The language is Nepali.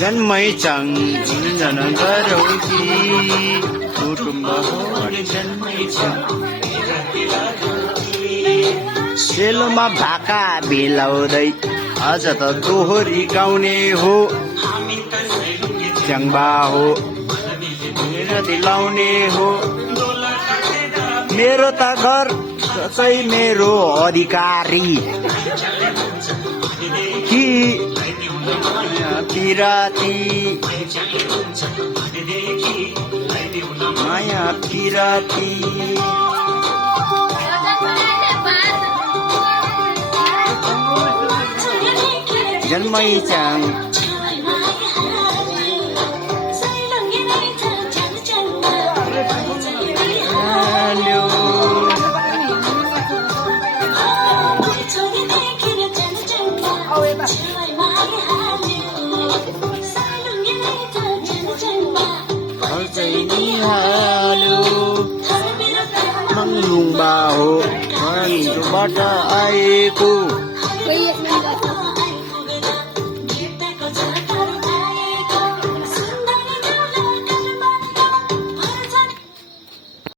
जन्मै चाङ गरौ कि कुटुम्ब हो जन्मै सेलोमा भाका बिलाउँदै अझ त दोहोरी गाउने हो च्याङ्बा हो दिलाउने हो मेरो त घर चाहिँ मेरो अधिकारी कि पिराती माया पिराती जन्मै चाङ मङलुङबा हो बाट आएको